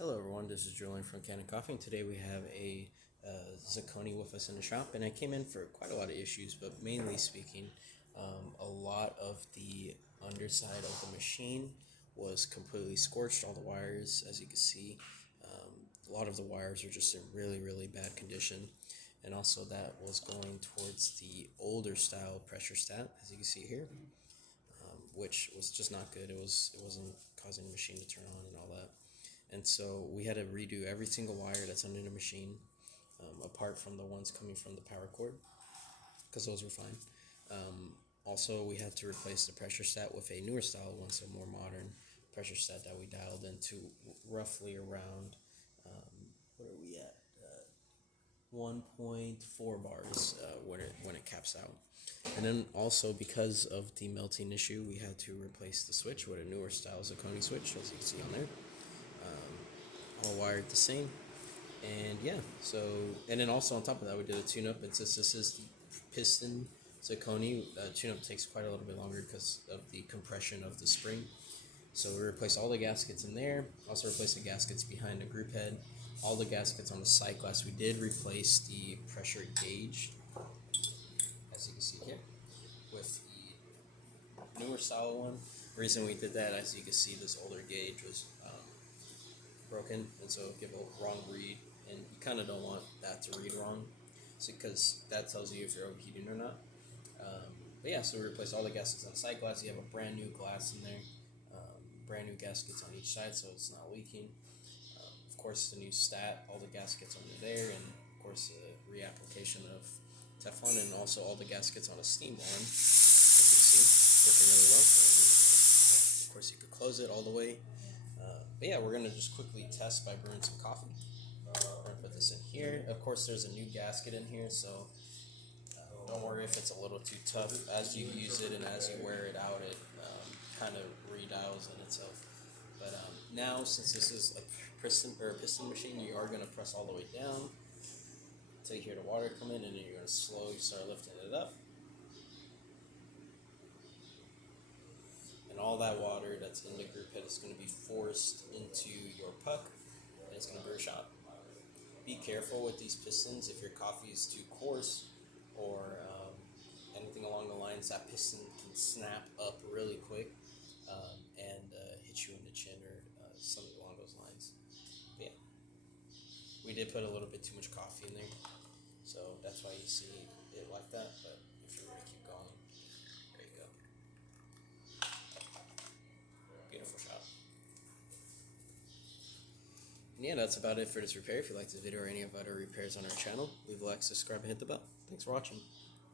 Hello everyone, this is Julian from Kanen Coffee, and today we have a Zacconi with us in the shop, and I came in for quite a lot of issues, but mainly speaking, a lot of the underside of the machine was completely scorched, all the wires, as you can see. A lot of the wires are just in really bad condition, and also that was going towards the older style pressure stat, as you can see here, which was just not good. It wasn't causing the machine to turn on and all that. And so we had to redo every single wire that's under the machine, apart from the ones coming from the power cord, because those were fine. Also, we had to replace the pressure stat with a newer style one, so more modern pressure stat that we dialed into roughly around, what are we at? 1.4 bars when it caps out. And then also, because of the melting issue, we had to replace the switch with a newer style Zacconi switch, as you can see on there. All wired the same, and yeah, so, and then also on top of that, we did a tune-up. And since this is the Piston Zacconi, tune-up takes quite a little bit longer because of the compression of the spring. So we replaced all the gaskets in there, also replaced the gaskets behind the group head, all the gaskets on the side glass. We did replace the pressure gauge, as you can see here, with the newer style one. The reason we did that, as you can see, this older gauge was broken, and so give a wrong read, and you kind of don't want that to read wrong, because that tells you if you're overheating or not. But yeah, so we replaced all the gaskets on the side glass. You have a brand new glass in there, brand new gaskets on each side, so it's not leaking. Of course, the new stat, all the gaskets under there, and of course the reapplication of Teflon, and also all the gaskets on a steam one, as you can see, working really well. Of course, you could close it all the way. But yeah, we're going to just quickly test by brewing some coffee. We're going to put this in here. Of course, there's a new gasket in here, so don't worry if it's a little too tough. As you use it and as you wear it out, it kind of redials in itself. But now, since this is a piston machine, you are going to press all the way down until you hear the water come in, and then you're going to slowly start lifting it up. All that water that's in the group head is going to be forced into your puck, and it's going to brew a shot. Be careful with these pistons. If your coffee is too coarse or anything along the lines, that piston can snap up really quick and hit you in the chin or something along those lines. But yeah, we did put a little bit too much coffee in there, so that's why you see it like that. But if you were to keep going, there you go. Beautiful shot. And yeah, that's about it for this repair. If you liked this video or any of our other repairs on our channel, leave a like, subscribe, and hit the bell. Thanks for watching.